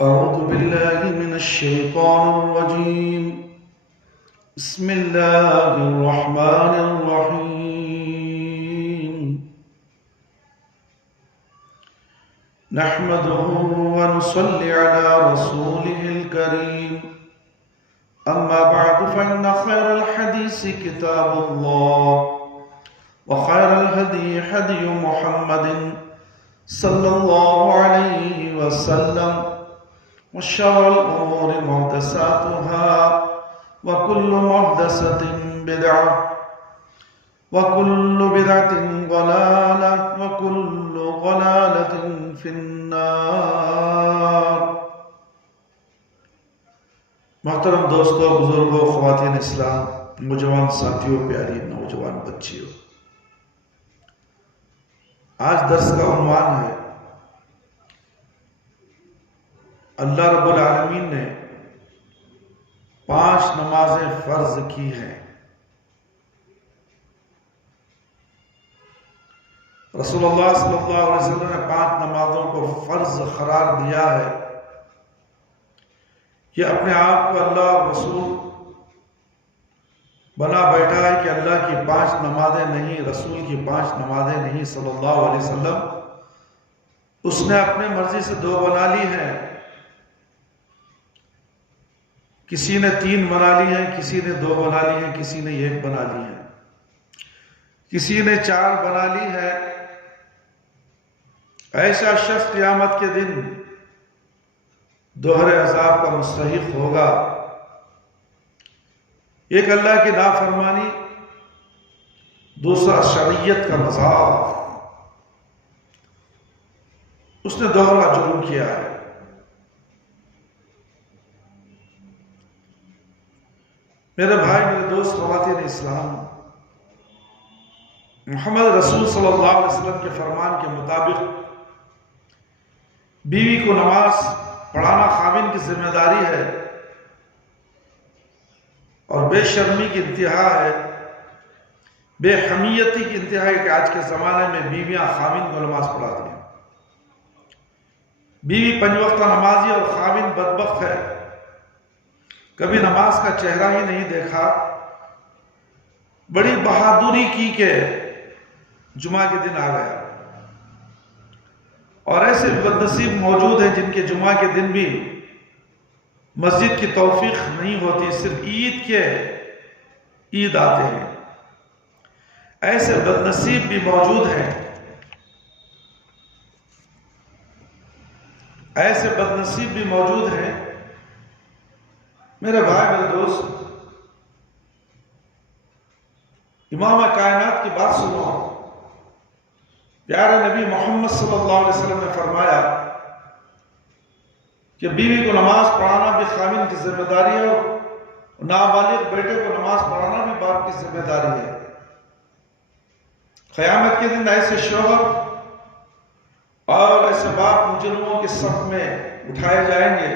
أعوذ بالله من الشيطان الرجيم. بسم الله الرحمن الرحيم. نحمده ونصلي على رسوله الكريم. أما بعد فإن خير الحديث كتاب الله وخير الهدي هدي محمد صلى الله عليه وسلم وشر الأمور محدثاتها وكل محدثة بدعة وكل بدعة ضلالة وكل ضلالة في النار. محترم دوستو، بزرگوں، خواتین اسلام، نوجوان ساتھیوں، پیاری نوجوان بچیوں، آج درس کا عنوان ہے اللہ رب العالمین نے 5 نمازیں فرض کی ہیں. رسول اللہ صلی اللہ علیہ وسلم نے 5 نمازوں کو فرض قرار دیا ہے. یہ اپنے آپ کو اللہ اور رسول بنا بیٹھا ہے کہ اللہ کی 5 نمازیں نہیں، رسول کی 5 نمازیں نہیں صلی اللہ علیہ وسلم. اس نے اپنے مرضی سے 2 بنا لی ہیں. کسی نے 3 بنا لی ہیں، کسی نے 2 بنا لی ہیں، کسی نے 1 بنا لی ہے، کسی نے 4 بنا لی ہے. ایسا شخص قیامت کے دن دوہرے عذاب کا مستحق ہوگا. ایک اللہ کی نافرمانی، دوسرا شریعت کا مذاق. اس نے دوہرا جرم کیا ہے. میرے بھائی، میرے دوست، خواتین اسلام، محمد رسول صلی اللہ علیہ وسلم کے فرمان کے مطابق بیوی کو نماز پڑھانا خاوند کی ذمہ داری ہے اور بے شرمی کی انتہا ہے، بے حمیتی کی انتہا ہے کہ آج کے زمانے میں بیویاں خاوند کو نماز پڑھاتی ہیں. بیوی 5 وقتہ نمازی اور خاوند بدبخت ہے، کبھی نماز کا چہرہ ہی نہیں دیکھا. بڑی بہادری کی کہ جمعہ کے دن آ گیا. اور ایسے بدنصیب موجود ہیں جن کے جمعہ کے دن بھی مسجد کی توفیق نہیں ہوتی، صرف عید آتے ہیں. ایسے بدنصیب بھی موجود ہیں، ایسے بدنصیب بھی موجود ہیں. میرے بھائی، میرے دوست، امام کائنات کی بات سنو. پیارے نبی محمد صلی اللہ علیہ وسلم نے فرمایا کہ بیوی کو نماز پڑھانا بھی خاوند کی ذمہ داری ہے اور نابالغ بیٹے کو نماز پڑھانا بھی باپ کی ذمہ داری ہے. قیامت کے دن ایسے شوہر اور ایسے باپ مجرموں کے صف میں اٹھائے جائیں گے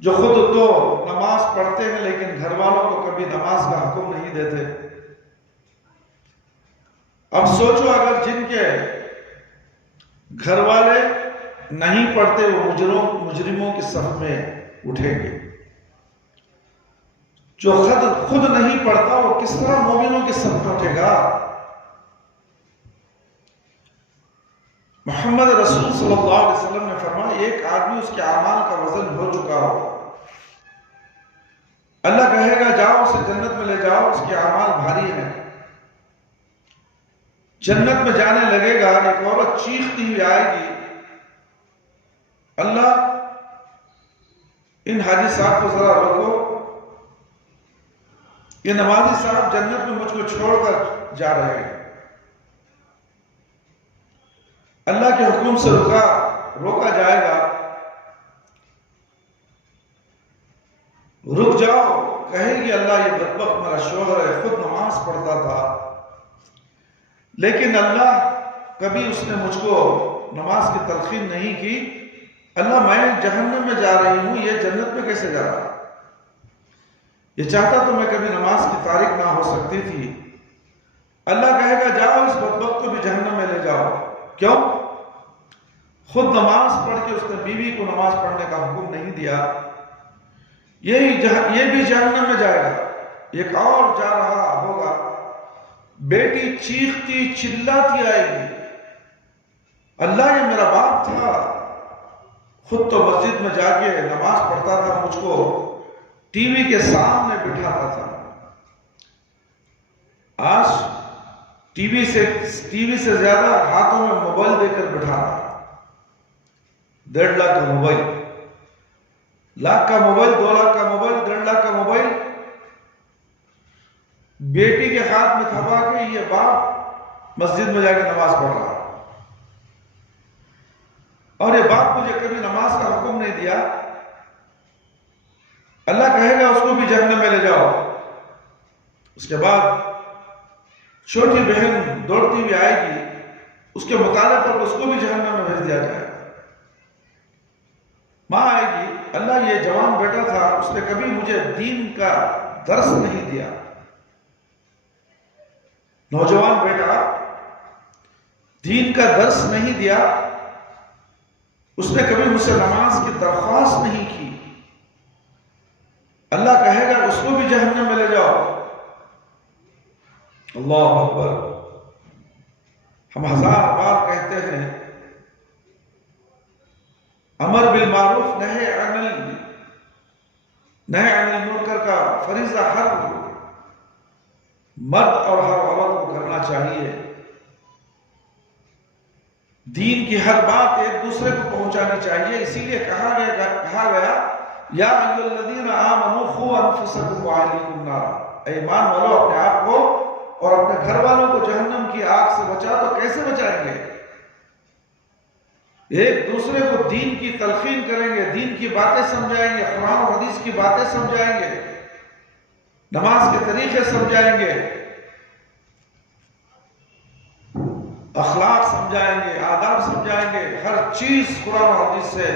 جو خود تو نماز پڑھتے ہیں لیکن گھر والوں کو کبھی نماز کا حکم نہیں دیتے. اب سوچو، اگر جن کے گھر والے نہیں پڑھتے وہ مجرموں کے صف میں اٹھیں گے. جو خود نہیں پڑھتا وہ کس طرح مومنوں کے صف میں اٹھے گا؟ محمد رسول صلی اللہ علیہ وسلم نے فرمایا، ایک آدمی اس کے اعمال کا وزن ہو چکا ہو، اللہ کہے گا جاؤ اسے جنت میں لے جاؤ، اس کے اعمال بھاری ہیں. جنت میں جانے لگے گا، ایک عورت چیختی ہوئی آئے گی، اللہ ان حاجی صاحب کو ذرا روکو، یہ نمازی صاحب جنت میں مجھ کو چھوڑ کر جا رہے ہیں. اللہ کے حکم سے روکا جائے گا. رک جاؤ، کہے گی اللہ یہ بدبخت میرا شوہر ہے، خود نماز پڑھتا تھا لیکن اللہ کبھی اس نے مجھ کو نماز کی تلقین نہیں کی. اللہ میں جہنم میں جا رہی ہوں، یہ جنت میں کیسے جا رہا؟ یہ چاہتا تو میں کبھی نماز کی تارک نہ ہو سکتی تھی. اللہ کہے گا جاؤ اس بدبخت کو بھی جہنم میں لے جاؤ. کیوں؟ خود نماز پڑھ کے اس نے بیوی نماز پڑھنے کا حکم نہیں دیا، یہ بھی جہنم میں جائے گا۔ ایک اور جا رہا ہوگا، بیٹی چیختی چلاتی آئے گی، اللہ یہ میرا باپ تھا، خود تو مسجد میں جا کے نماز پڑھتا تھا، مجھ کو ٹی وی کے سامنے بٹھاتا تھا، آج ٹی وی سے زیادہ ہاتھوں میں موبائل دے کر بٹھا رہا۔ 1.5 لاکھ کا موبائل، 1 لاکھ کا موبائل، 2 لاکھ کا موبائل، 1.5 لاکھ کا موبائل بیٹی کے ہاتھ میں تھما کے یہ باپ مسجد میں جا کے نماز پڑھ رہا، اور یہ باپ مجھے کبھی نماز کا حکم نہیں دیا۔ اللہ کہے گا اس کو بھی جہنم میں لے جاؤ۔ اس کے بعد چھوٹی بہن دوڑتی ہوئی آئے گی، اس کے مطالبے پر اس کو بھی جہنم میں بھیج دیا جائے گا۔ ماں آئے گی، اللہ یہ جوان بیٹا تھا، اس نے کبھی مجھے دین کا درس نہیں دیا۔ نوجوان بیٹا دین کا درس نہیں دیا، اس نے کبھی مجھ سے نماز کی درخواست نہیں کی۔ اللہ کہے گا اس کو بھی جہنم میں لے جاؤ۔ اللہ اکبر۔ ہم 1000 بار کہتے ہیں امر بالمعروف نہی عن المنکر کا فریضہ ہر مرد اور ہر عورت کو کرنا چاہیے۔ دین کی ہر بات ایک دوسرے کو پہنچانی چاہیے، اسی لیے کہا گیا یا ایھا الذین آمنوا قوا انفسکم وأہلیکم نارا، اے ایمان والو اپنے آپ کو اور اپنے گھر والوں کو جہنم کی آگ سے بچا۔ تو کیسے بچائیں گے؟ ایک دوسرے کو دین کی تلقین کریں گے، دین کی باتیں سمجھائیں گے، قرآن و حدیث کی باتیں سمجھائیں گے، نماز کے طریقے سمجھائیں گے، اخلاق سمجھائیں گے، آداب سمجھائیں گے، ہر چیز قرآن و حدیث سے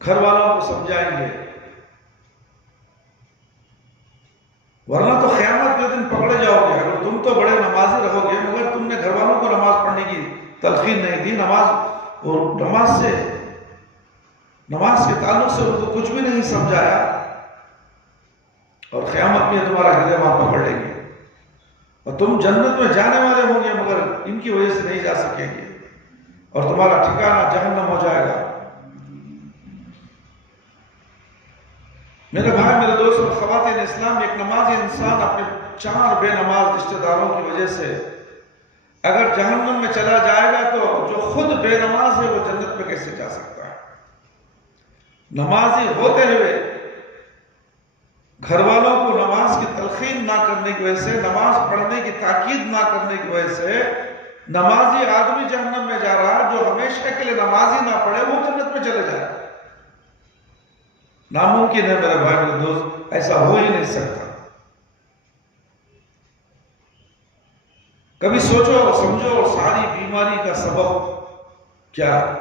گھر والوں کو سمجھائیں گے۔ ورنہ تو قیامت کے دن پکڑے جاؤ گے۔ اگر تم تو بڑے نمازی رہو گے مگر تم نے گھر والوں کو نماز پڑھنے کی تلقین نہیں دی، نماز کے تعلق سے ان کو کچھ بھی نہیں سمجھایا، اور قیامت میں تمہارا گریباں پکڑ لیں گے، اور تم جنت میں جانے والے ہوں گے مگر ان کی وجہ سے نہیں جا سکیں گے، اور تمہارا ٹھکانہ جہنم ہو جائے گا۔ میرے بھائی، میرے دوست اور خواتین اسلام، ایک نمازی انسان اپنے 4 بے نماز رشتہ داروں کی وجہ سے اگر جہنم میں چلا جائے گا تو جو خود بے نماز ہے وہ جنت میں کیسے جا سکتا ہے؟ نمازی ہوتے ہوئے گھر والوں کو نماز کی تلقین نہ کرنے کی وجہ سے، نماز پڑھنے کی تاکید نہ کرنے کی وجہ سے نمازی آدمی جہنم میں جا رہا، جو ہمیشہ کے لیے نمازی نہ پڑھے وہ جنت میں چلے جائے۔ ناممکن ہے میرے بھائی میرے دوست، ایسا ہو ہی نہیں سکتا۔ کبھی سوچو سمجھو، ساری بیماری کا سبب کیا ہے؟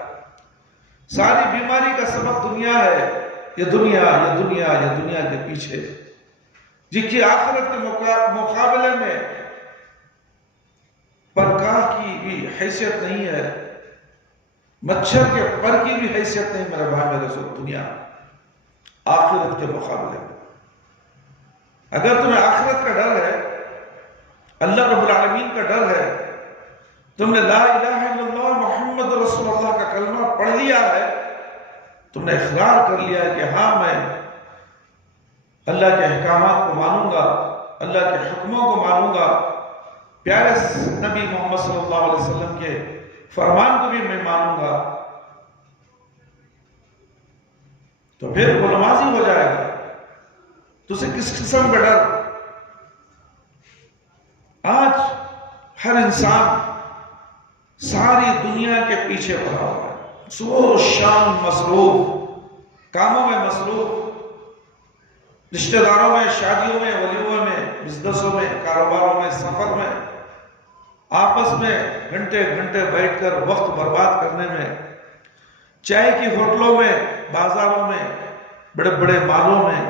ساری بیماری کا سبب دنیا ہے۔ یہ دنیا کے پیچھے جس کی آخرت کے مقابلے میں پرکاہ کی بھی حیثیت نہیں ہے، مچھر کے پر کی بھی حیثیت نہیں میرے بھائی میرے دوست، دنیا آخرت کے مقابلے میں۔ اگر تمہیں آخرت کا ڈر ہے، اللہ رب العالمین کا ڈر ہے، تم نے لا الہ الا اللہ محمد رسول اللہ کا کلمہ پڑھ لیا ہے، تم نے اقرار کر لیا ہے کہ ہاں میں اللہ کے احکامات کو مانوں گا، اللہ کے حکموں کو مانوں گا، پیارے نبی محمد صلی اللہ علیہ وسلم کے فرمان کو بھی میں مانوں گا، تو پھر وہ نمازی ہو جائے گا۔ تو اسے کس قسم کا ڈر؟ آج ہر انسان ساری دنیا کے پیچھے پڑا ہوا ہے، صبح و شام مصروف، کاموں میں مصروف، رشتہ داروں میں، شادیوں میں، ولیموں میں، بزنسوں میں، کاروباروں میں، سفر میں، آپس میں گھنٹے گھنٹے بیٹھ کر وقت برباد کرنے میں، چائے کی ہوٹلوں میں، بازاروں میں، بڑے بڑے مالوں میں،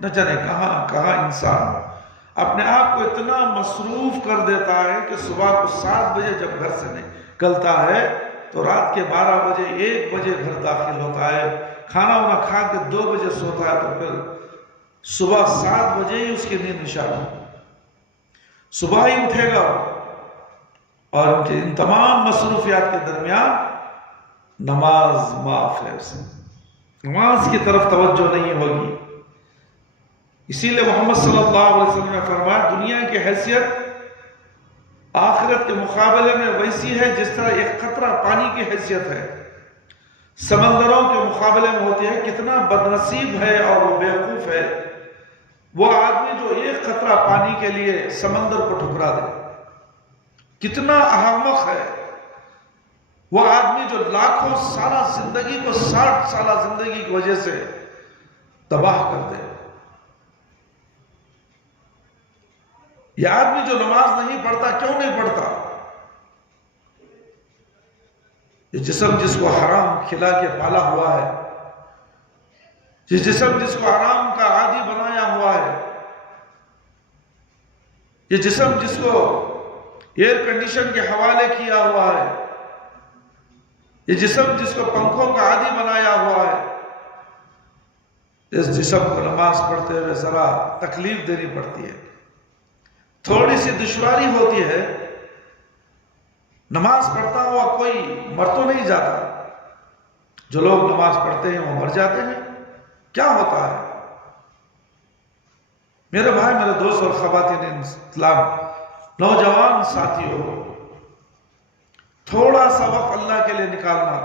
نہ جانے کہاں کہاں انسان اپنے آپ کو اتنا مصروف کر دیتا ہے کہ صبح کو 7 بجے جب گھر سے نکلتا ہے تو رات کے 12 بجے 1 بجے گھر داخل ہوتا ہے، کھانا وانا کھا کے 2 بجے سوتا ہے، تو پھر صبح 7 بجے ہی اس کی نیند نشان، صبح ہی اٹھے گا، اور ان تمام مصروفیات کے درمیان نماز معاف ہے اسے، نماز کی طرف توجہ نہیں ہوگی۔ اسی لیے محمد صلی اللہ علیہ وسلم نے فرمایا دنیا کی حیثیت آخرت کے مقابلے میں ویسی ہے جس طرح ایک قطرہ پانی کی حیثیت ہے، سمندروں کے مقابلے میں ہوتی ہے۔ کتنا بدنصیب ہے اور وہ بیوقوف ہے وہ آدمی جو ایک قطرہ پانی کے لیے سمندر کو ٹھکرا دے، کتنا احمق ہے وہ آدمی جو لاکھوں سالہ زندگی کو 60 سالہ زندگی کی وجہ سے تباہ کر دے۔ یہ آدمی جو نماز نہیں پڑھتا، کیوں نہیں پڑھتا؟ یہ جسم جس کو حرام کھلا کے پالا ہوا ہے، یہ جسم جس کو حرام کا عادی بنایا ہوا ہے، یہ جسم جس کو ایئر کنڈیشن کے حوالے کیا ہوا ہے، یہ جسم جس کو پنکھوں کا عادی بنایا ہوا ہے، اس جسم کو نماز پڑھتے ہوئے ذرا تکلیف دینی پڑتی ہے، تھوڑی سی دشواری ہوتی ہے۔ نماز پڑھتا ہوا کوئی مر تو نہیں جاتا، جو لوگ نماز پڑھتے ہیں وہ مر جاتے ہیں، کیا ہوتا ہے؟ میرے بھائی، میرے دوست اور خواتین اسلام، نوجوان ساتھیوں، تھوڑا سا وقت اللہ کے لیے نکالنا،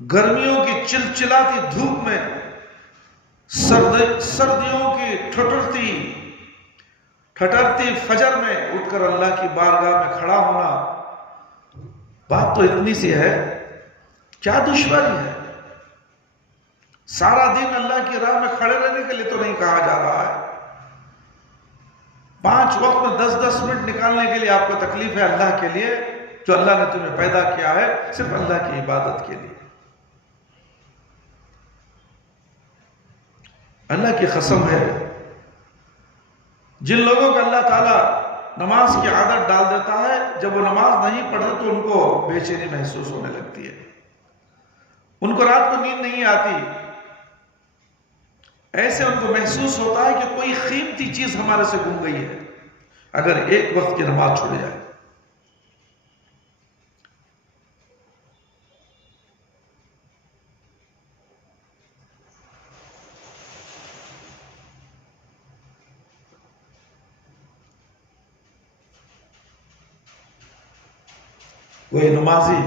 گرمیوں کی چلچلاتی دھوپ میں، سردیوں کی ٹھٹرتی فجر میں اٹھ کر اللہ کی بارگاہ میں کھڑا ہونا، بات تو اتنی سی ہے، کیا دشواری ہے؟ سارا دن اللہ کی راہ میں کھڑے رہنے کے لیے تو نہیں کہا جا رہا ہے، 5 وقت میں 10-10 منٹ نکالنے کے لیے آپ کو تکلیف ہے اللہ کے لیے، جو اللہ نے تمہیں پیدا کیا ہے صرف اللہ کی عبادت کے لیے۔ اللہ کی قسم ہے، جن لوگوں کو اللہ تعالیٰ نماز کی عادت ڈال دیتا ہے، جب وہ نماز نہیں پڑھتے تو ان کو بے چینی محسوس ہونے لگتی ہے، ان کو رات کو نیند نہیں آتی، ایسے ان کو محسوس ہوتا ہے کہ کوئی قیمتی چیز ہمارے سے گم گئی ہے اگر ایک وقت کی نماز چھوڑ جائے۔ کوئی نمازی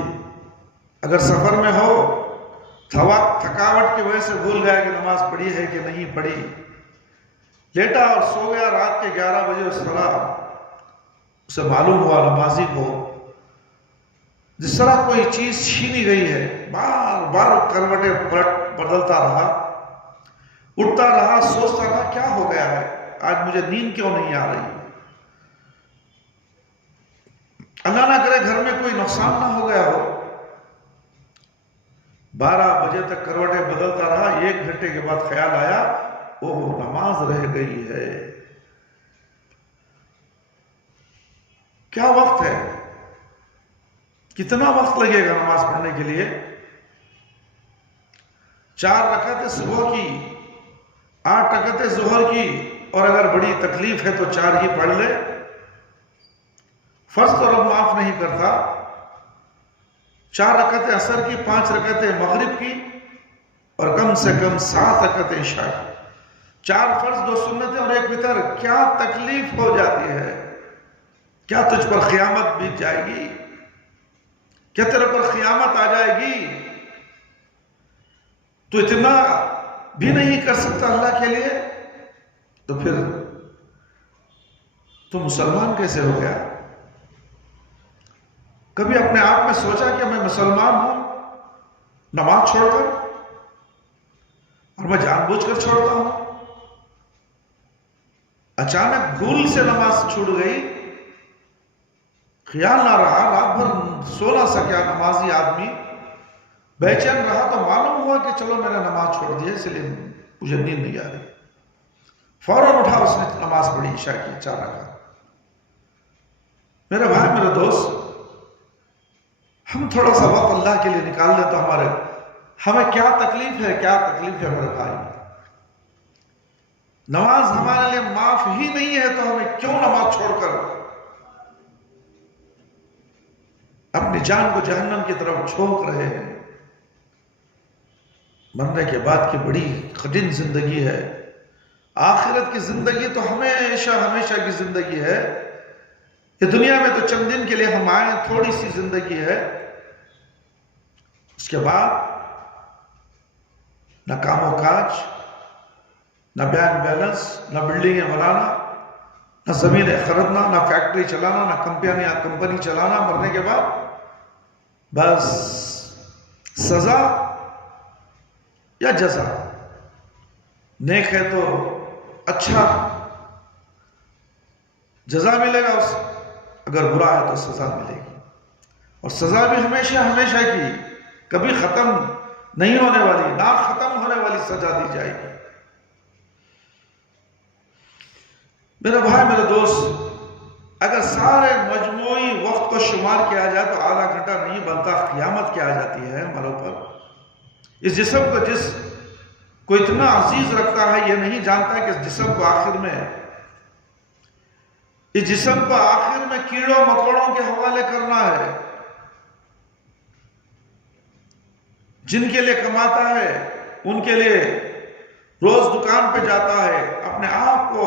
اگر سفر میں ہو، تھکاوٹ کی وجہ سے بھول گیا کہ نماز پڑھی ہے کہ نہیں پڑھی، لیٹا اور سو گیا رات کے 11 بجے، اس طرح اسے معلوم ہوا نمازی کو جس طرح کوئی چیز چھینی گئی ہے، بار بار کروٹیں بدلتا رہا، اٹھتا رہا، سوچتا رہا کیا ہو گیا ہے، آج مجھے نیند کیوں نہیں آ رہی، اللہ نہ کرے گھر میں کوئی نقصان نہ ہو گیا ہو۔ 12 بجے تک کروٹیں بدلتا رہا، 1 گھنٹے کے بعد خیال آیا اوہ نماز رہ گئی ہے۔ کیا وقت ہے، کتنا وقت لگے گا نماز پڑھنے کے لیے؟ 4 رکعتیں صبح کی، 8 رکعتیں ظہر کی، اور اگر بڑی تکلیف ہے تو 4 ہی پڑھ لے، فرض تو رب معاف نہیں کرتا۔ 4 رکعتیں عصر کی، 5 رکعتیں مغرب کی، اور کم سے کم 7 رکعتیں عشاء کی، 4 فرض 2 سنتیں اور 1 وتر۔ کیا تکلیف ہو جاتی ہے، کیا تجھ پر قیامت بیت جائے گی، کیا تیرے پر قیامت آ جائے گی، تو اتنا بھی نہیں کر سکتا اللہ کے لیے، تو پھر تو مسلمان کیسے ہو گیا؟ کبھی اپنے آپ میں سوچا کہ میں مسلمان ہوں نماز چھوڑ کر، اور میں جان بوجھ کر چھوڑتا ہوں، اچانک بھول سے نماز چھوٹ گئی، خیال نہ رہا، رات بھر سو نہ سکیا نمازی آدمی، بے چین رہا، تو معلوم ہوا کہ چلو میں نے نماز چھوڑ دی ہے اس لیے مجھے نیند نہیں آ رہی، فوراً اٹھا اس نے نماز پڑھی عشاء کی 4 رکعت۔ میرے بھائی، میرے دوست، ہم تھوڑا سا وقت اللہ کے لیے نکال لیں تو ہمیں کیا تکلیف ہے میرے بھائی. نماز ہمارے لیے معاف ہی نہیں ہے تو ہمیں کیوں نماز چھوڑ کر اپنی جان کو جہنم کی طرف جھونک رہے ہیں. مرنے کے بعد کی بڑی کٹھن زندگی ہے. آخرت کی زندگی تو ہمیشہ کی زندگی ہے. یہ دنیا میں تو چند دن کے لیے ہم آئے، تھوڑی سی زندگی ہے. اس کے بعد نہ کام و کاج، نہ بینک بیلنس، نہ بلڈنگیں بنانا، نہ زمینیں خریدنا، نہ فیکٹری چلانا، نہ کمپنی چلانا. مرنے کے بعد بس سزا یا جزا. نیک ہے تو اچھا جزا ملے گا، اگر برا ہے تو سزا ملے گی. اور سزا بھی ہمیشہ کی، کبھی ختم نہیں ہونے والی، نہ ختم ہونے والی سزا دی جائے گی. میرے بھائی، میرے دوست، اگر سارے مجموعی وقت کو شمار کیا جائے تو آدھا گھنٹہ نہیں بنتا. قیامت کیا آ جاتی ہے ہمارے اوپر. اس جسم کو جس کو اتنا عزیز رکھتا ہے، یہ نہیں جانتا کہ اس جسم کو آخر میں کیڑوں مکوڑوں کے حوالے کرنا ہے. جن کے لیے کماتا ہے ان کے لیے روز دکان پہ جاتا ہے، اپنے آپ کو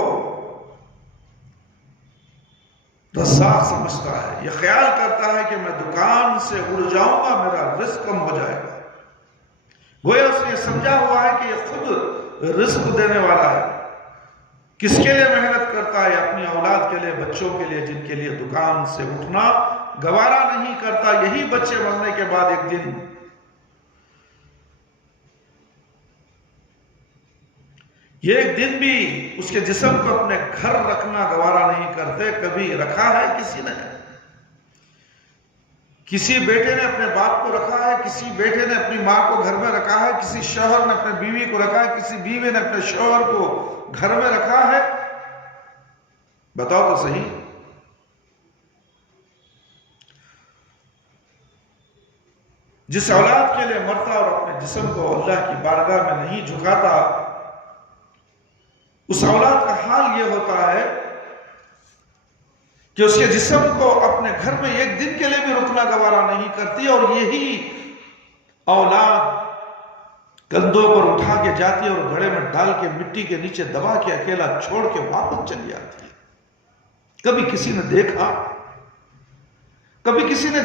رزاق سمجھتا ہے. یہ خیال کرتا ہے کہ میں دکان سے اڑ جاؤں گا، میرا رزق کم ہو جائے گا. گویا اس نے سمجھا ہوا ہے کہ یہ خود رزق دینے والا ہے. کس کے لیے محنت کرتا ہے؟ اپنی اولاد کے لیے، بچوں کے لیے، جن کے لیے دکان سے اٹھنا گوارا نہیں کرتا. یہی بچے مرنے کے بعد ایک دن بھی اس کے جسم کو اپنے گھر رکھنا گوارا نہیں کرتے. کبھی رکھا ہے کسی نے؟ کسی بیٹے نے اپنے باپ کو رکھا ہے، کسی بیٹے نے اپنی ماں کو گھر میں رکھا ہے، کسی شوہر نے اپنے بیوی کو رکھا ہے، کسی بیوی نے اپنے شوہر کو گھر میں رکھا ہے؟ بتاؤ تو صحیح. جس اولاد کے لیے مرتا اور اپنے جسم کو اللہ کی بارگاہ میں نہیں جھکاتا، اس اولاد کا حال یہ ہوتا ہے کہ اس کے جسم کو اپنے گھر میں ایک دن کے لیے بھی رکنا گوارا نہیں کرتی. اور یہی اولاد کندھوں پر اٹھا کے جاتی ہے اور گھڑے میں ڈال کے مٹی کے نیچے دبا کے اکیلا چھوڑ کے واپس چلی آتی ہے. کبھی کسی نے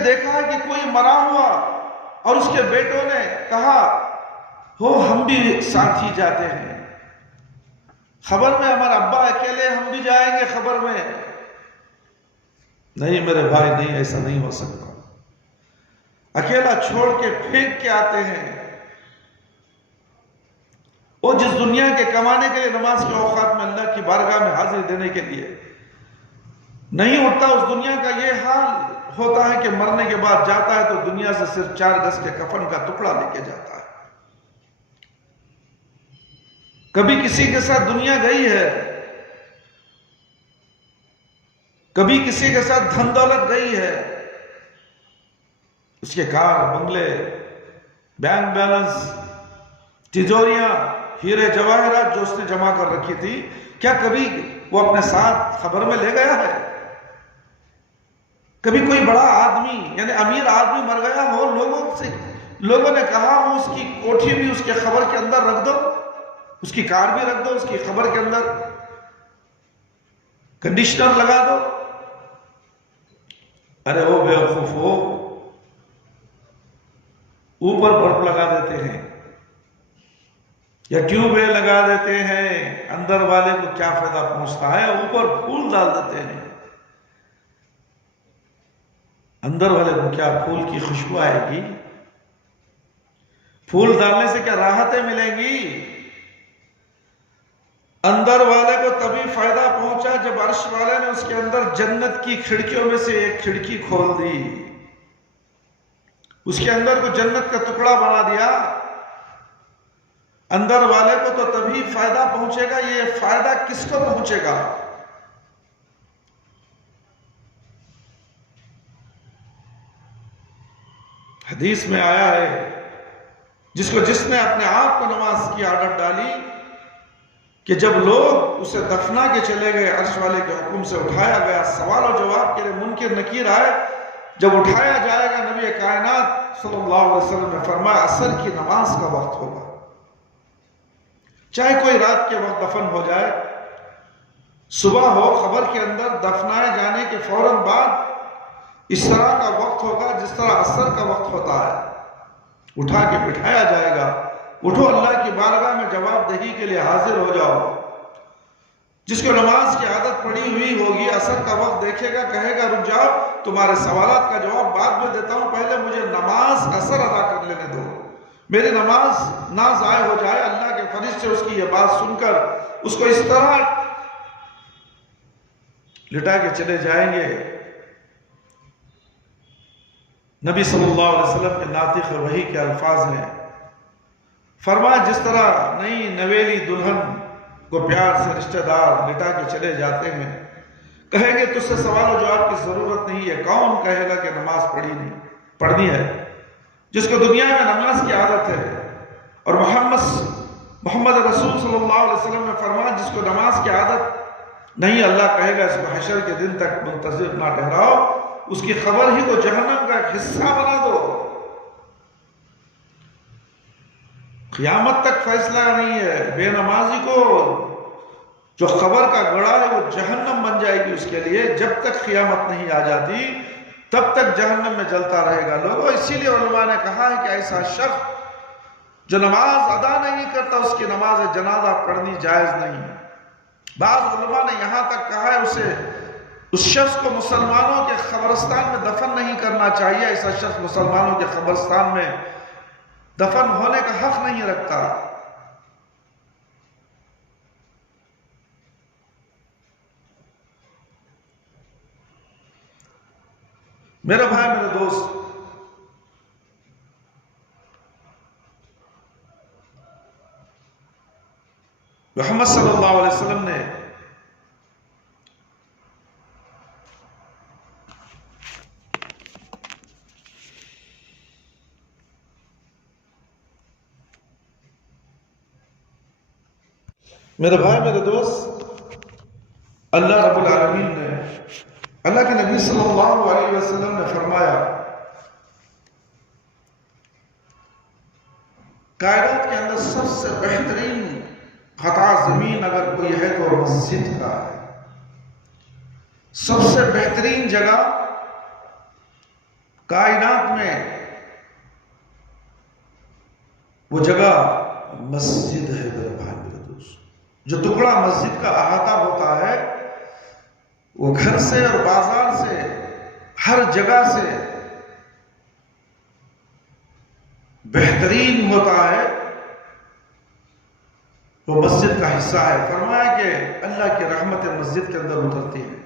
دیکھا ہے کہ کوئی مرا ہوا اور اس کے بیٹوں نے کہا ہو ہم بھی ساتھ ہی جاتے ہیں، خبر میں ہمارا ابا اکیلے، ہم بھی جائیں گے خبر میں؟ نہیں میرے بھائی، نہیں، ایسا نہیں ہو سکتا. اکیلا چھوڑ کے پھینک کے آتے ہیں. وہ جس دنیا کے کمانے کے لیے نماز کے اوقات میں اللہ کی بارگاہ میں حاضری دینے کے لیے نہیں اٹھتا، اس دنیا کا یہ حال ہوتا ہے کہ مرنے کے بعد جاتا ہے تو دنیا سے صرف 4 گز کے کفن کا ٹکڑا لے کے جاتا ہے. کبھی کسی کے ساتھ دنیا گئی ہے، کبھی کسی کے ساتھ دھن دولت گئی ہے، اس کے کار، بنگلے، بینک بیلنس، تجوریاں، ہیرے جواہرات جو اس نے جمع کر رکھی تھی، کیا کبھی وہ اپنے ساتھ خبر میں لے گیا ہے؟ کبھی کوئی بڑا آدمی یعنی امیر آدمی مر گیا ہو، لوگوں نے کہا ہو اس کی کوٹھی بھی اس کے خبر کے اندر رکھ دو، اس کی کار بھی رکھ دو، اس کی خبر کے اندر کنڈیشنر لگا دو. ارے وہ بیوقوف ہو، اوپر بلب لگا دیتے ہیں یا ٹیوب ویل لگا دیتے ہیں، اندر والے کو کیا فائدہ پہنچتا ہے؟ اوپر پھول ڈال دیتے ہیں، اندر والے کو کیا پھول کی خوشبو آئے گی؟ پھول ڈالنے سے کیا راحتیں ملیں گی؟ اندر والے کو تبھی فائدہ پہنچا جب عرش والے نے اس کے اندر جنت کی کھڑکیوں میں سے ایک کھڑکی کھول دی، اس کے اندر کو جنت کا ٹکڑا بنا دیا. اندر والے کو تو تبھی فائدہ پہنچے گا. یہ فائدہ کس کو پہنچے گا؟ حدیث میں آیا ہے جس نے اپنے آپ کو نماز کی عادت ڈالی کہ جب لوگ اسے دفنا کے چلے گئے، عرش والے کے حکم سے اٹھایا گیا، سوال و جواب کے لیے منکر نکیر آئے، جب اٹھایا جائے گا نبی کائنات صلی اللہ علیہ وسلم نے فرمایا عصر کی نماز کا وقت ہوگا، چاہے کوئی رات کے وقت دفن ہو جائے، صبح ہو، قبر کے اندر دفنائے جانے کے فوراً بعد اس طرح کا وقت ہوگا جس طرح عصر کا وقت ہوتا ہے، اٹھا کے بٹھایا جائے گا، اٹھو اللہ کی بارگاہ میں جواب دہی کے لیے حاضر ہو جاؤ۔ جس کو نماز کی عادت پڑی ہوئی ہوگی، عصر کا وقت دیکھے گا، کہے گا رک جاؤ، تمہارے سوالات کا جواب بعد میں دیتا ہوں، پہلے مجھے نماز عصر ادا کر لینے دو، میری نماز نہ ضائع ہو جائے۔ اللہ کے فرشتے اس کی یہ بات سن کر اس کو اس طرح لٹا کے چلے جائیں گے۔ نبی صلی اللہ علیہ وسلم کے ناطق وحی کے الفاظ ہیں، فرمایا جس طرح نئی نویلی دلہن کو پیار سے رشتہ دار لٹا کے چلے جاتے ہیں، کہیں گے تجھ سے سوال و جواب کی ضرورت نہیں ہے، کون کہے گا کہ نماز پڑھنی ہے؟ جس کو دنیا میں نماز کی عادت ہے، اور محمد رسول صلی اللہ علیہ وسلم نے فرمایا جس کو نماز کی عادت نہیں، اللہ کہے گا اس کو حشر کے دن تک منتظر نہ ٹھہراؤ، اس کی خبر ہی کو جہنم کا ایک حصہ بنا دو، قیامت تک فیصلہ نہیں ہے۔ بے نمازی کو جو خبر کا گڑھا ہے وہ جہنم بن جائے گی اس کے لیے، جب تک قیامت نہیں آ جاتی تب تک جہنم میں جلتا رہے گا۔ لوگوں اسی لیے علماء نے کہا ہے کہ ایسا شخص جو نماز ادا نہیں کرتا اس کی نماز جنازہ پڑھنی جائز نہیں ہے۔ بعض علماء نے یہاں تک کہا ہے اس شخص کو مسلمانوں کے قبرستان میں دفن نہیں کرنا چاہیے، ایسا شخص مسلمانوں کے قبرستان میں دفن ہونے کا حق نہیں رکھتا۔ میرے بھائی، میرے دوست، محمد صلی اللہ علیہ وسلم نے میرے بھائی، میرے دوست، اللہ رب العالمین نے، اللہ کے نبی صلی اللہ علیہ وسلم نے فرمایا کائنات کے اندر سب سے بہترین قطع زمین اگر کوئی ہے تو مسجد کا ہے۔ سب سے بہترین جگہ کائنات میں وہ جگہ مسجد ہے۔ میرے بھائی، میرے دوست، جو ٹکڑا مسجد کا احاطہ ہوتا ہے وہ گھر سے اور بازار سے ہر جگہ سے بہترین ہوتا ہے، وہ مسجد کا حصہ ہے۔ فرمایا کہ اللہ کی رحمت مسجد کے اندر اترتی ہے۔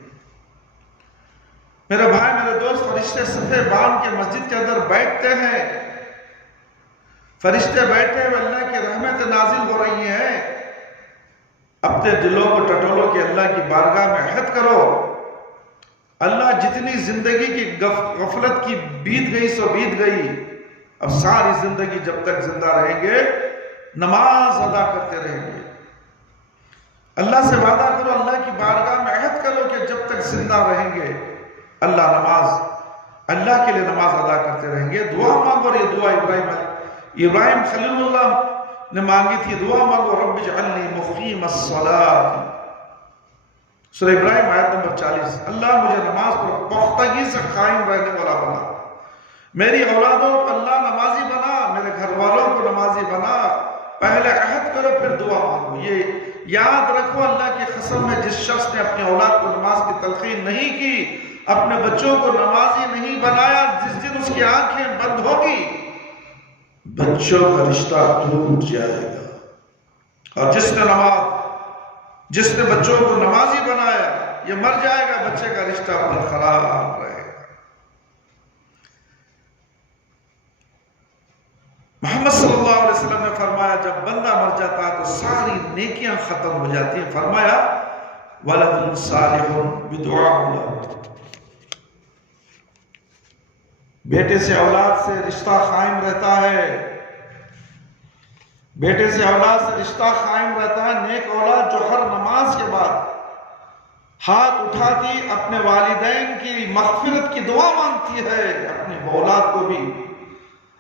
میرے بھائی، میرے دوست، فرشتے صفے باندھ کے مسجد کے اندر بیٹھتے ہیں، فرشتے بیٹھے ہوئے اللہ کی رحمت نازل ہو رہی ہیں۔ اپنے دلوں کو ٹٹولو کہ اللہ کی بارگاہ میں عہد کرو، اللہ جتنی زندگی کی غفلت کی بیت گئی سو بیت گئی، اب ساری زندگی جب تک زندہ رہیں گے نماز ادا کرتے رہیں گے۔ اللہ سے وعدہ کرو، اللہ کی بارگاہ میں عہد کرو کہ جب تک زندہ رہیں گے اللہ کے لیے نماز ادا کرتے رہیں گے۔ دعا مانگو، اور یہ دعا ابراہیم خلیل اللہ نے مانگی تھی، دعا مانگو رب اجعلنی مقیم الصلاۃ، سورہ ابراہیم آیت نمبر 40۔ اللہ مجھے نماز پر پختگی سے قائم رہنے والا بنا، میری اولادوں کو اللہ نمازی بنا، میرے گھر والوں کو نمازی بنا۔ پہلے عہد کرو پھر دعا مانگو۔ یہ یاد رکھو، اللہ کی قسم میں جس شخص نے اپنے اولاد کو نماز کی تلقین نہیں کی، اپنے بچوں کو نمازی نہیں بنایا، جس دن اس کی آنکھیں بند ہوگی بچوں کا رشتہ ٹوٹ جائے گا۔ اور جس نے بچوں کو نمازی بنایا یہ مر جائے گا، بچے کا رشتہ برقرار رہے گا۔ محمد صلی اللہ علیہ وسلم نے فرمایا جب بندہ مر جاتا ہے تو ساری نیکیاں ختم ہو جاتی ہیں۔ فرمایا ولد صالح بدعاء اللہ، بیٹے سے اولاد سے رشتہ قائم رہتا ہے، بیٹے سے اولاد سے رشتہ قائم رہتا ہے۔ نیک اولاد جو ہر نماز کے بعد ہاتھ اٹھاتی اپنے والدین کی مغفرت کی دعا مانگتی ہے، اپنی اولاد کو بھی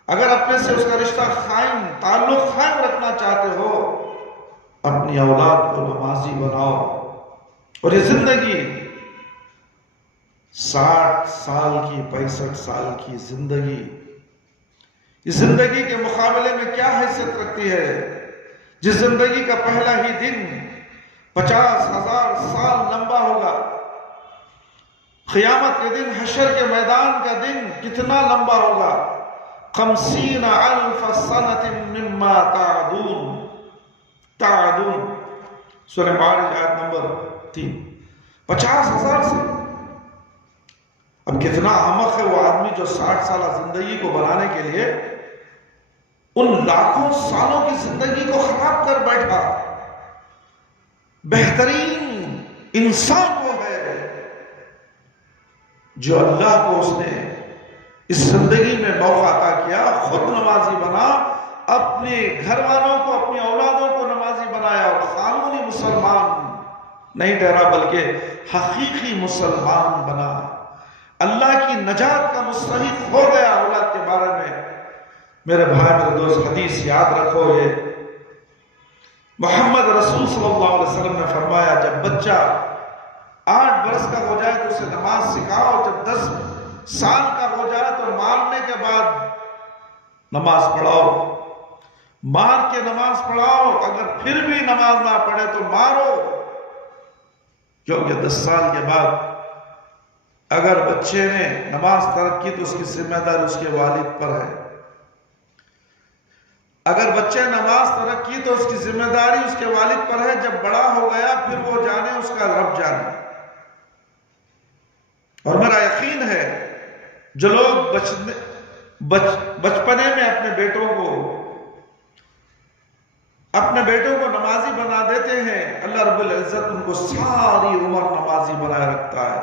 اگر اپنے سے اس کا رشتہ قائم، تعلق قائم رکھنا چاہتے ہو، اپنی اولاد کو نمازی بناؤ۔ اور یہ زندگی 60 سال کی، 65 سال کی زندگی، اس زندگی کے مقابلے میں کیا حیثیت رکھتی ہے؟ جس زندگی کا پہلا ہی دن 50,000 سال لمبا ہوگا، قیامت کے دن، حشر کے میدان کا دن کتنا لمبا ہوگا؟ 50,000 سنة مما تعدون، سورہ معارج آیت نمبر 3۔ 50,000 سے اب کتنا احمق ہے وہ آدمی جو 60 سالہ زندگی کو بنانے کے لیے ان لاکھوں سالوں کی زندگی کو خراب کر بیٹھا۔ بہترین انسان وہ ہے جو اللہ کو اس نے اس زندگی میں موقع عطا کیا، خود نمازی بنا، اپنے گھر والوں کو، اپنی اولادوں کو نمازی بنایا، اور قانونی مسلمان نہیں ٹھہرا بلکہ حقیقی مسلمان بنا، اللہ کی نجات کا مستحق ہو گیا۔ اولاد کے بارے میں میرے بھائی، میرے دوست، حدیث یاد رکھو، یہ محمد رسول صلی اللہ علیہ وسلم نے فرمایا، جب بچہ 8 برس کا ہو جائے تو اسے نماز سکھاؤ، جب 10 سال کا ہو جائے تو مارنے کے بعد نماز پڑھاؤ، مار کے نماز پڑھاؤ، اگر پھر بھی نماز نہ پڑھے تو مارو، کیونکہ 10 سال کے بعد اگر بچے نے نماز ترک کی تو اس کی ذمہ داری اس کے والد پر ہے، اگر بچے نماز ترک کی تو اس کی ذمہ داری اس کے والد پر ہے۔ جب بڑا ہو گیا پھر وہ جانے، اس کا رب جانے۔ اور میرا یقین ہے جو لوگ بچپنے میں اپنے بیٹوں کو نمازی بنا دیتے ہیں، اللہ رب العزت ان کو ساری عمر نمازی بنائے رکھتا ہے،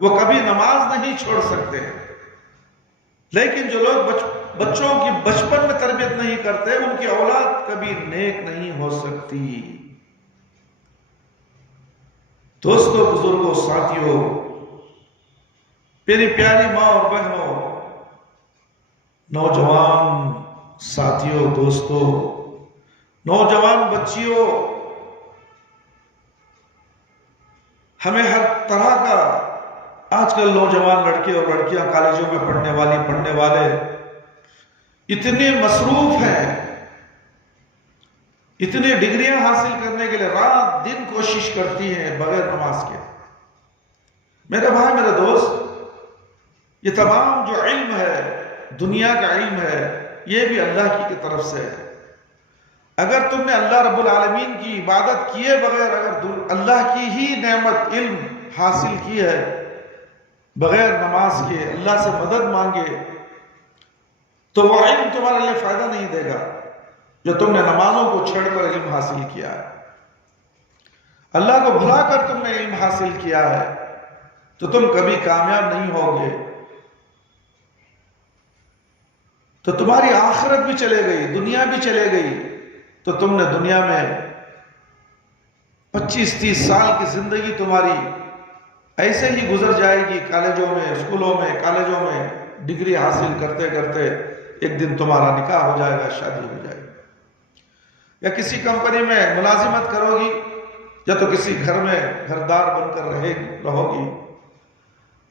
وہ کبھی نماز نہیں چھوڑ سکتے۔ لیکن جو لوگ بچوں کی بچپن میں تربیت نہیں کرتے، ان کی اولاد کبھی نیک نہیں ہو سکتی۔ دوستو، بزرگوں، ساتھیوں، میری پیاری ماں اور بہنوں، نوجوان ساتھیوں، دوستوں، نوجوان بچیوں، ہمیں ہر طرح کا، آج کل نوجوان لڑکے اور لڑکیاں کالجوں میں پڑھنے والے اتنے مصروف ہیں، اتنے ڈگریاں حاصل کرنے کے لیے رات دن کوشش کرتی ہیں بغیر نماز کے۔ میرے بھائی، میرے دوست، یہ تمام جو علم ہے، دنیا کا علم ہے، یہ بھی اللہ کی طرف سے ہے۔ اگر تم نے اللہ رب العالمین کی عبادت کیے بغیر، اگر اللہ کی ہی نعمت علم حاصل کی ہے بغیر نماز کے، اللہ سے مدد مانگے، تو وہ علم تمہارے لیے فائدہ نہیں دے گا جو تم نے نمازوں کو چھوڑ کر علم حاصل کیا ہے۔ اللہ کو بھلا کر تم نے علم حاصل کیا ہے تو تم کبھی کامیاب نہیں ہوگے، تو تمہاری آخرت بھی چلے گئی، دنیا بھی چلے گئی، تو تم نے دنیا میں 25-30 سال کی زندگی تمہاری ایسے ہی گزر جائے گی، کالجوں میں، اسکولوں میں، کالجوں میں ڈگری حاصل کرتے کرتے ایک دن تمہارا نکاح ہو جائے گا، شادی ہو جائے گی، یا کسی کمپنی میں ملازمت کرو گی، یا تو کسی گھر میں گھردار بن کر رہو گی۔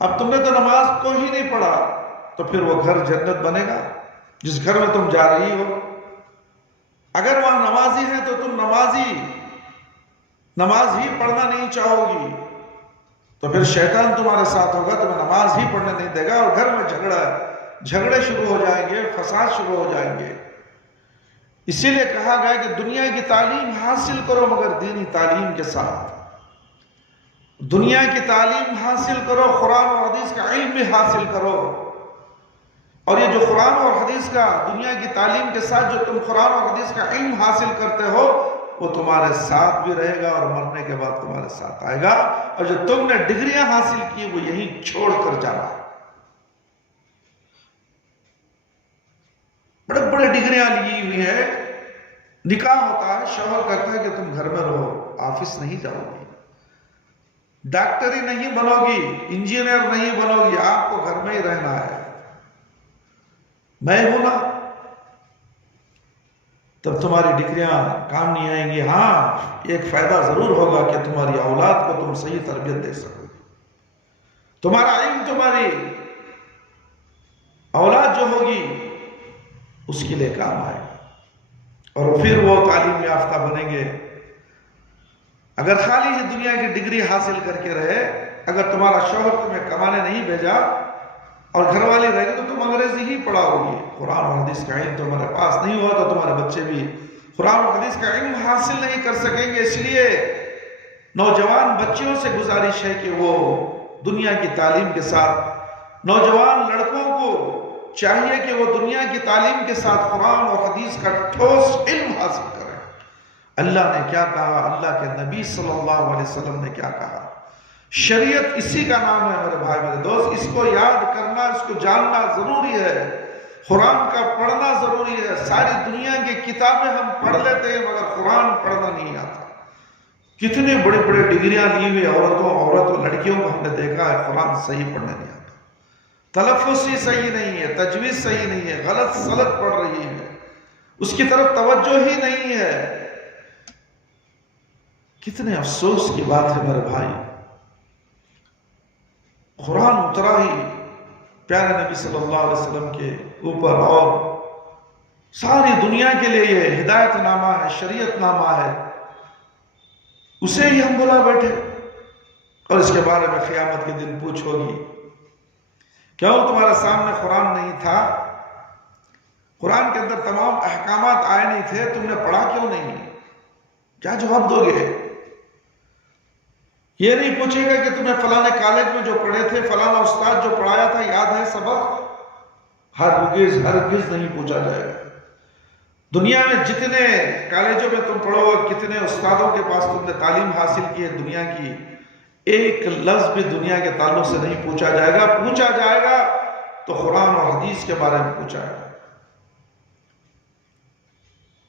اب تم نے تو نماز کو ہی نہیں پڑھا، تو پھر وہ گھر جنت بنے گا جس گھر میں تم جا رہی ہو؟ اگر وہاں نمازی ہیں تو تم نماز ہی پڑھنا نہیں چاہو گی، تو پھر شیطان تمہارے ساتھ ہوگا، تمہیں نماز ہی پڑھنے نہیں دے گا، اور گھر میں جھگڑے شروع ہو جائیں گے، فساد شروع ہو جائیں گے۔ اسی لیے کہا گیا کہ دنیا کی تعلیم حاصل کرو مگر دینی تعلیم کے ساتھ۔ دنیا کی تعلیم حاصل کرو، قرآن اور حدیث کا علم بھی حاصل کرو، اور یہ جو قرآن اور حدیث کا دنیا کی تعلیم کے ساتھ جو تم قرآن اور حدیث کا علم حاصل کرتے ہو، وہ تمہارے ساتھ بھی رہے گا اور مرنے کے بعد تمہارے ساتھ آئے گا، اور جو تم نے ڈگریاں حاصل کی وہ یہیں چھوڑ کر جانا۔ بڑے بڑے ڈگریاں لی ہوئی ہیں، نکاح ہوتا ہے، شوہر کہتا ہے کہ تم گھر میں رہو، آفس نہیں جاؤ گی، ڈاکٹری نہیں بنو گی، انجینئر نہیں بنو گی، آپ کو گھر میں ہی رہنا ہے، میں ہوں نا، تب تمہاری ڈگریاں کام نہیں آئیں گی۔ ہاں ایک فائدہ ضرور ہوگا کہ تمہاری اولاد کو تم صحیح تربیت دے سکو، تمہارا علم تمہاری اولاد جو ہوگی اس کے لیے کام آئے گا، اور پھر وہ تعلیم یافتہ بنیں گے۔ اگر خالی ہی دنیا کی ڈگری حاصل کر کے رہے، اگر تمہارا شوہر تمہیں کمانے نہیں بھیجا اور گھر والی رہ گئی تو تم انگریزی ہی پڑھاؤ گی، قرآن اور حدیث کا علم تمہارے پاس نہیں ہوا تو تمہارے بچے بھی قرآن اور حدیث کا علم حاصل نہیں کر سکیں گے۔ اس لیے نوجوان بچیوں سے گزارش ہے کہ وہ دنیا کی تعلیم کے ساتھ، نوجوان لڑکوں کو چاہیے کہ وہ دنیا کی تعلیم کے ساتھ قرآن اور حدیث کا ٹھوس علم حاصل کریں۔ اللہ نے کیا کہا، اللہ کے نبی صلی اللہ علیہ وسلم نے کیا کہا، شریعت اسی کا نام ہے میرے بھائی میرے دوست، اس کو یاد کرنا، اس کو جاننا ضروری ہے، قرآن کا پڑھنا ضروری ہے۔ ساری دنیا کی کتابیں ہم پڑھ لیتے ہیں مگر قرآن پڑھنا نہیں آتا۔ کتنے بڑے بڑے ڈگریاں لی ہوئی عورتوں لڑکیوں کو ہم نے دیکھا ہے قرآن صحیح پڑھنے نہیں آتا، تلفظ ہی صحیح نہیں ہے، تجویز صحیح نہیں ہے، غلط سلط پڑھ رہی ہے، اس کی طرف توجہ ہی نہیں ہے۔ کتنے افسوس کی بات ہے میرے بھائی، قرآن اترا ہی پیارے نبی صلی اللہ علیہ وسلم کے اوپر، اور ساری دنیا کے لیے یہ ہدایت نامہ ہے، شریعت نامہ ہے، اسے ہی ہم بلا بیٹھے، اور اس کے بارے میں قیامت کے دن پوچھو گی کیوں تمہارے سامنے قرآن نہیں تھا، قرآن کے اندر تمام احکامات آئے نہیں تھے، تم نے پڑھا کیوں نہیں؟ کیا جواب دو گے؟ یہ نہیں پوچھے گا کہ تمہیں فلانے کالج میں جو پڑھے تھے، فلانا استاد جو پڑھایا تھا یاد ہے سبق؟ ہرگز نہیں پوچھا جائے گا۔ دنیا میں جتنے کالجوں میں تم پڑھو گے، کتنے استادوں کے پاس تم نے تعلیم حاصل کی ہے دنیا کی، ایک لفظ بھی دنیا کے تعلق سے نہیں پوچھا جائے گا۔ پوچھا جائے گا تو قرآن اور حدیث کے بارے میں پوچھا جائے گا،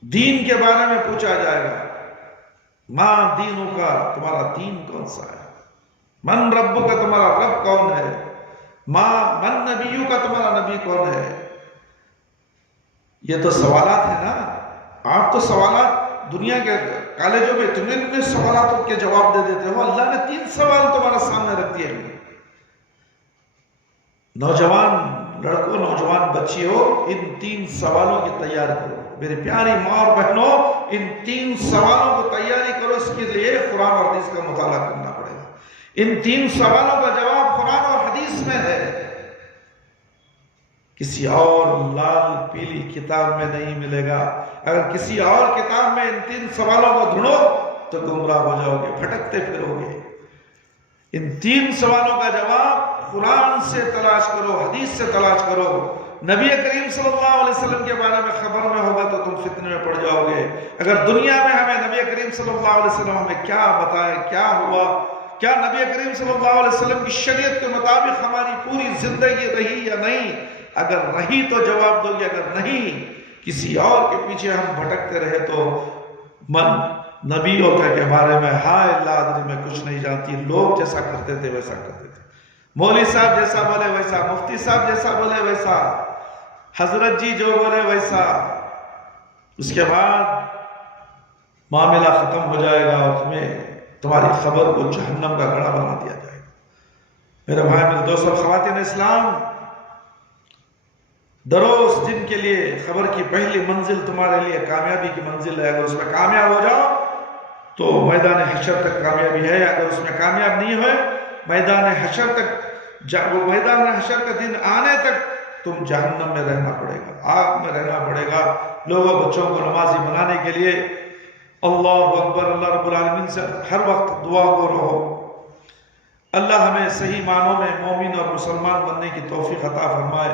دین کے بارے میں پوچھا جائے گا۔ ماں دینوں کا، تمہارا دین کون سا ہے؟ من ربو کا، تمہارا رب کون ہے؟ ماں من نبیوں کا، تمہارا نبی کون ہے؟ یہ تو سوالات ہیں نا۔ آپ تو سوالات دنیا کے کالجوں میں اتنے سوالاتوں کے جواب دے دیتے ہو، اللہ نے 3 سوال تمہارے سامنے رکھ دیے ہیں۔ نوجوان لڑکوں، نوجوان بچیوں، ان 3 سوالوں کی تیاری کرو۔ میری پیاری ماں اور بہنوں، ان 3 سوالوں کو تیاری کرو، اس کے لیے قرآن اور حدیث کا مطالعہ کرنا پڑے گا۔ ان 3 سوالوں کا جواب قرآن اور حدیث میں ہے، کسی اور لال پیلی کتاب میں نہیں ملے گا۔ اگر کسی اور کتاب میں ان 3 سوالوں کو ڈھونڈو تو گمراہ ہو جاؤ گے، بھٹکتے پھرو گے۔ ان 3 سوالوں کا جواب قرآن سے تلاش کرو، حدیث سے تلاش کرو۔ نبی کریم صلی اللہ علیہ وسلم کے بارے میں خبر میں ہوگا تو تم فتنے میں پڑ جاؤ گے۔ اگر دنیا میں ہمیں نبی کریم صلی اللہ علیہ وسلم ہمیں کیا بتائے، کیا ہوا، کیا نبی کریم صلی اللہ علیہ وسلم کی شریعت کے مطابق ہماری پوری زندگی رہی یا نہیں؟ اگر رہی تو جواب دو گے، اگر نہیں کسی اور کے پیچھے ہم بھٹکتے رہے تو من نبیوں کے بارے میں ہائے لا ادری میں کچھ نہیں جانتی، لوگ جیسا کرتے تھے ویسا کرتے تھے، مولوی صاحب جیسا بولے ویسا، مفتی صاحب جیسا بولے ویسا، حضرت جی جو بولے ویسا۔ اس کے بعد معاملہ ختم ہو جائے گا اور تمہاری خبر کو جہنم کا گڑھا بنا دیا جائے گا۔ میرے بھائی میرے دوست اور خواتین اسلام، دروس دن کے لیے خبر کی پہلی منزل تمہارے لیے کامیابی کی منزل ہے۔ اگر اس میں کامیاب ہو جاؤ تو میدان حشر تک کامیابی ہے، اگر اس میں کامیاب نہیں ہوئے میدان حشر کا دن آنے تک تم جہنم میں رہنا پڑے گا، آگ میں رہنا پڑے گا۔ لوگوں بچوں کو نمازی بنانے کے لیے اللہ اکبر، اللہ رب العالمین سے ہر وقت دعا کو رہو، اللہ ہمیں صحیح معنوں میں مومن اور مسلمان بننے کی توفیق عطا فرمائے۔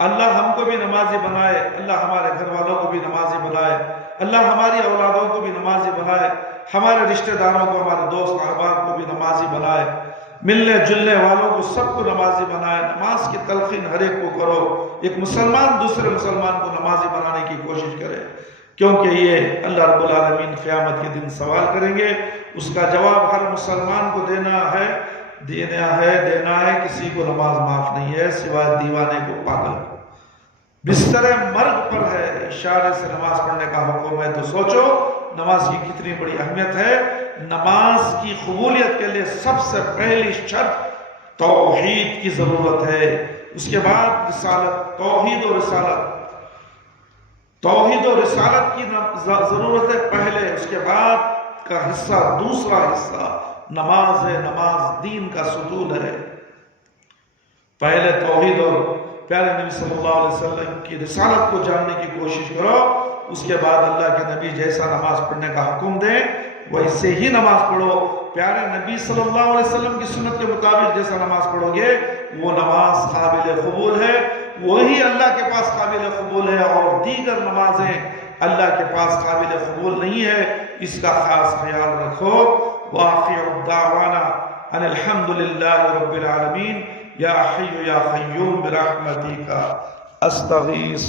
اللہ ہم کو بھی نمازی بنائے، اللہ ہمارے گھر والوں کو بھی نمازی بنائے، اللہ ہماری اولادوں کو بھی نمازی بنائے، ہمارے رشتہ داروں کو، ہمارے دوست احباب کو بھی نمازی بنائے۔ ملنے جلنے والوں کو سب کو نمازی بنائے، نماز کی تلقین ہر ایک کو کرو، ایک مسلمان دوسرے مسلمان کو نمازی بنانے کی کوشش کرے، کیونکہ یہ اللہ رب العالمین قیامت کے دن سوال کریں گے، اس کا جواب ہر مسلمان کو دینا ہے، کسی کو نماز معاف نہیں ہے سوائے دیوانے کو، پاگل کو، بستر مرگ پر ہے، اشارے سے نماز پڑھنے کا حکم ہے۔ تو سوچو نماز کی کتنی بڑی اہمیت ہے۔ نماز کی قبولیت کے لیے سب سے پہلی شرط توحید کی ضرورت ہے، اس کے بعد رسالت، توحید و رسالت کی ضرورت ہے پہلے، اس کے بعد کا حصہ، دوسرا حصہ نماز ہے، نماز دین کا ستون ہے۔ پہلے توحید اور پیارے نبی صلی اللہ علیہ وسلم کی رسالت کو جاننے کی کوشش کرو، اس کے بعد اللہ کے نبی جیسا نماز پڑھنے کا حکم دیں ویسے ہی نماز پڑھو۔ پیارے نبی صلی اللہ علیہ وسلم کی سنت کے مطابق جیسا نماز پڑھو گے وہ نماز قابل قبول ہے، وہی اللہ کے پاس قابل قبول ہے، اور دیگر نمازیں اللہ کے پاس قابل قبول نہیں ہے، اس کا خاص خیال رکھو۔ وآخر دعوانا ان الحمد للہ رب العالمین، یا حی یا قیوم برحمتک استغیث۔